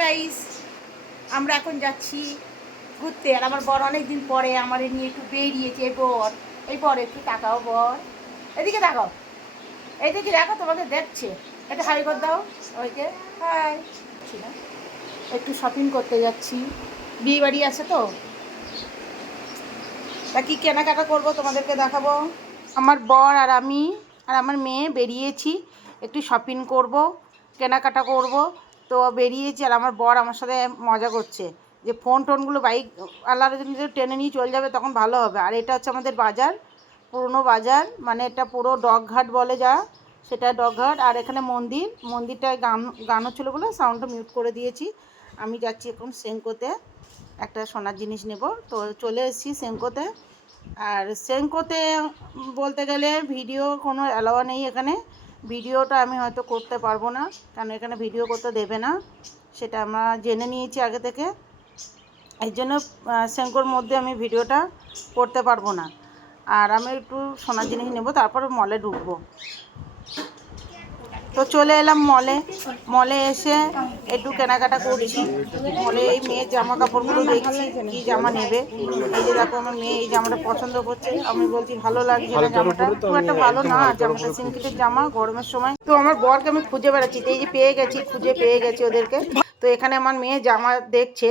Guys, আমরা এখন যাচ্ছি ঘুরতে। আর আমার বর অনেক দিন পরে আমার নিয়ে একটু বেরিয়েছে। এই বর একটু তাকাও, বর এদিকে তাকাও, এইদিকে দেখো, তোমাকে দেখছে। এটা হাই করে দাও ওইকে, হাই। একটু শপিং করতে যাচ্ছি, বিয়ে বাড়ি আছে তো। তা কী কেনাকাটা করবো তোমাদেরকে দেখাবো। আমার বর আর আমি আর আমার মেয়ে বেরিয়েছি, একটু শপিং করব, কেনাকাটা করব। তো বেরিয়েছি, আর আমার বর আমার সাথে মজা করছে যে ফোন টোনগুলো বাইক আলাদা যদি টেনে নিয়ে চলে যাবে তখন ভালো হবে। আর এটা হচ্ছে আমাদের বাজার, পুরনো বাজার, মানে এটা পুরো ডগঘাট বলে যা, সেটা ডগঘাট। আর এখানে মন্দিরটায় গান হচ্ছিলো বলে সাউন্ডটা মিউট করে দিয়েছি। আমি যাচ্ছি এখন সেঙ্কোতে, একটা সোনার জিনিস নেব। তো চলে এসেছি সেঙ্কোতে। আর সেঙ্কোতে বলতে গেলে ভিডিও কোনো অ্যালাওয়া নেই এখানে। ভিডিওটা আমি হয়তো করতে পারবো না, কারণ এখানে ভিডিও করতে দেবে না, সেটা আমরা জেনে নিয়েছি আগে থেকে। এই জন্য সেঙ্কোর মধ্যে আমি ভিডিওটা করতে পারবো না। আর আমি একটু সোনার জিনিস নেব, তারপরে মলে ঢুকবো। তো চলে এলাম মলে এসে একটু কেনাকাটা করছি। মলে এই মেয়ের জামা কাপড়গুলো দেখছি, কী জামা নেবে। এই যে দেখো, আমার মেয়ে এই জামাটা পছন্দ করছে। আমি বলছি ভালো লাগছে না জামাটা, খুব একটা ভালো না জামাটা, সিনথেটিক জামা, গরমের সময়। তো আমার বরকে আমি খুঁজে বেড়াচ্ছি, এই যে খুঁজে পেয়ে গেছি ওদেরকে। তো এখানে আমার মেয়ে জামা দেখছে,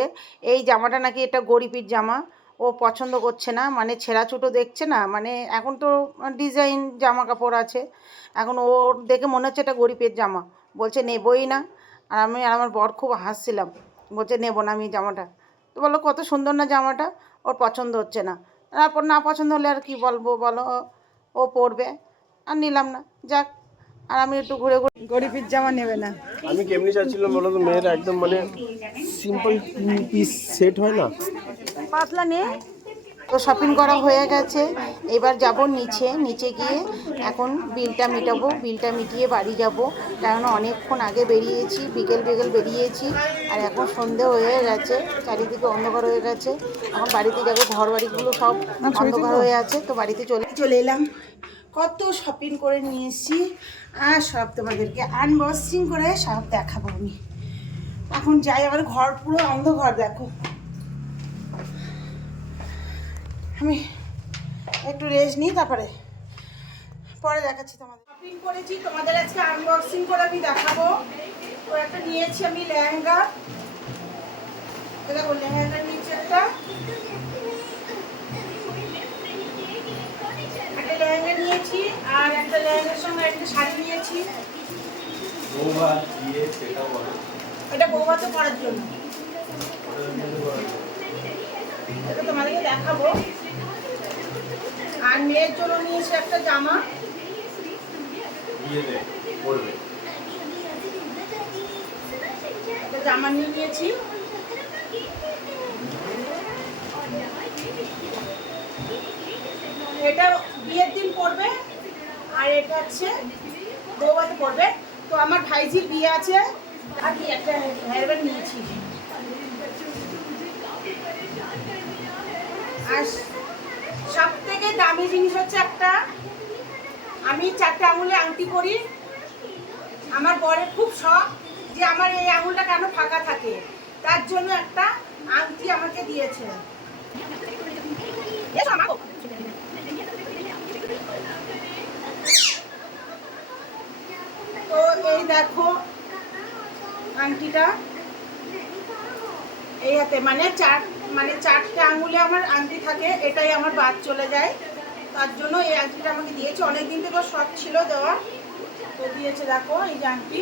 এই জামাটা নাকি এটা গরিবের জামা, ও পছন্দ করছে না, মানে ছেঁড়া ছুটো দেখছে না, মানে এখন তো ডিজাইন জামা কাপড় আছে, এখন ওর দেখে মনে হচ্ছে এটা গরিবের জামা, বলছে নেবই না। আর আমি আর আমার বর খুব হাসছিলাম, বলছে নেবো না আমি জামাটা। তো বলো কত সুন্দর না জামাটা, ওর পছন্দ হচ্ছে না। তারপর না পছন্দ হলে আর কি বলবো বলো, ও পরবে, আর নিলাম না, যাক। আর আমি একটু ঘুরে ঘুরে, গরিবের জামা নেবে না। আমি কেমনি চাচ্ছিলাম বলো তো, মেয়ের একদম মানে সিম্পল পিস সেট হয় না, পাতলা নেই। তো শপিং করা হয়ে গেছে, এবার যাব নিচে গিয়ে এখন বিলটা মেটাবো, বিলটা মিটিয়ে বাড়ি যাব। কারণ অনেকক্ষণ আগে বেরিয়েছি, বিকেল বেরিয়েছি, আর এখন সন্ধে হয়ে গেছে, চারিদিকে অন্ধকার হয়ে গেছে। এখন বাড়িতে যাবো, ঘর বাড়িগুলো সব অন্ধকার হয়ে আছে, তো বাড়িতে চলে এলাম। কত শপিং করে নিয়ে এসেছি, আর সব তোমাদেরকে আনবক্সিং করে সব দেখাবো আমি। এখন যাই, আমার ঘর পুরো অন্ধকার, দেখো। আমি একটু রেস্ট নিই, তারপরে পরে দেখাচ্ছি তোমাদের। শপিং করেছি, তোমাদের আজকে আনবক্সিং করে আমি দেখাবো। তো একটা নিয়েছি আমি লেহেঙ্গা, দেখো লেহেঙ্গা নিয়েছি একটা লেহেঙ্গা নিয়েছি, আর একটা লেহেঙ্গার সঙ্গে একটা শাড়ি নিয়েছি। এটা বৌভাতে পরার জন্য, এটা তোমাদেরকে দেখাবো। আর মেয়ের জন্য নিয়েছি একটা জামা, জামা নিয়েছি। এটা বিয়ের দিন পরবে, আর এটা হচ্ছে বৌভাতে পরবে। তো আমার ভাইজির বিয়ে আছে, আর কি একটা হেয়ার ব্যান্ড নিয়েছি। আর সব থেকে দামি জিনিস হচ্ছে একটা, আমি 4টে আঙুলে আংটি পরি। আমার বরের খুব শখ যে আমার এই আঙুলটা কেন ফাঁকা থাকে, তার জন্য একটা আংটি আমাকে দিয়েছে। তো এই দেখো আংটিটা, এই হাতে মানে 4টে আঙুলে আমার আংটি থাকে, এটাই আমার বাদ চলে যায়, তার জন্য এই আংটিটা আমাকে দিয়েছে। অনেকদিন থেকে শখ ছিল দেওয়া, তো দিয়েছে। দেখো এই যে আংটি।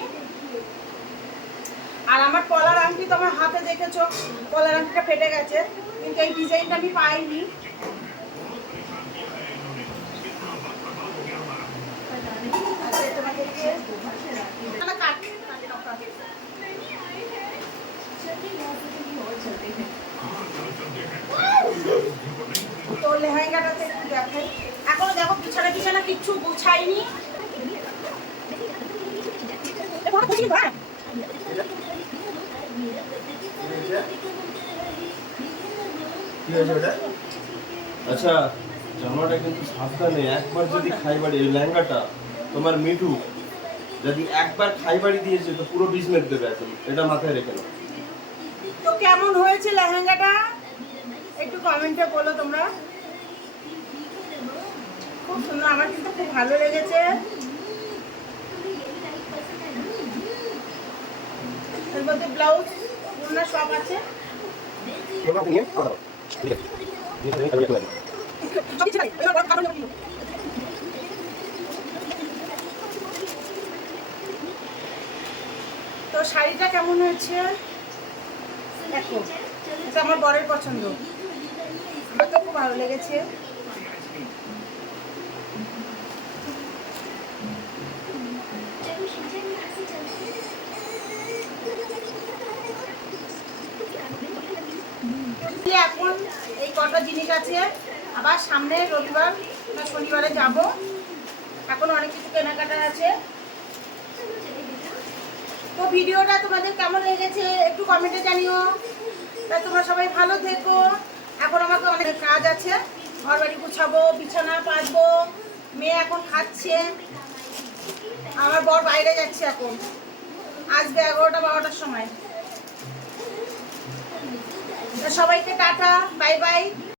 আর আমার পলার আংটি তো আমার হাতে দেখেছো, পলার আংটিটা ফেটে গেছে, কিন্তু এই ডিজাইনটা আমি পাইনি। তো লেহেঙ্গাটাতে একটু দেখাই। এখনো দেখো পিছনে কিচ্ছু গুছাইনি। আচ্ছা জামাটা কিন্তু সাবধানে, একবার যদি খাইবাড়ি এই লেহেঙ্গাটা তোমার মিঠু যদি একবার খাইবাড়ি দিয়েছে তো পুরো বিজনেস দেবে এখন, এটা মাথায় রেখে নাও। কেমন হয়েছে লেহেঙ্গাটা একটু কমেন্টে বলো তোমরা। খুব সুন্দর, আমার কিন্তু খুব ভালো লেগেছে। এর মধ্যে ব্লাউজ ওড়না সব আছে। তো শাড়িটা কেমন হয়েছে দেখো, এটা আমার বরের পছন্দ, আমার তো খুব ভালো লেগেছে। এখন এই কটা জিনিস আছে, আবার সামনে রবিবার বা শনিবারে যাব, এখন অনেক কিছু কেনাকাটা আছে। তো ভিডিওটা তোমাদের কেমন লেগেছে একটু কমেন্টে জানিও। তাই তোমরা সবাই ভালো থেকো। এখন আমাকে অনেক কাজ আছে, ঘর বাড়ি গুছাবো, বিছানা পাতবো, মেয়ে এখন খাচ্ছে, আমার বর বাইরে যাচ্ছে, এখন আসবে 11টা-12টার সময়। সবাইকে টাটা, বাই বাই।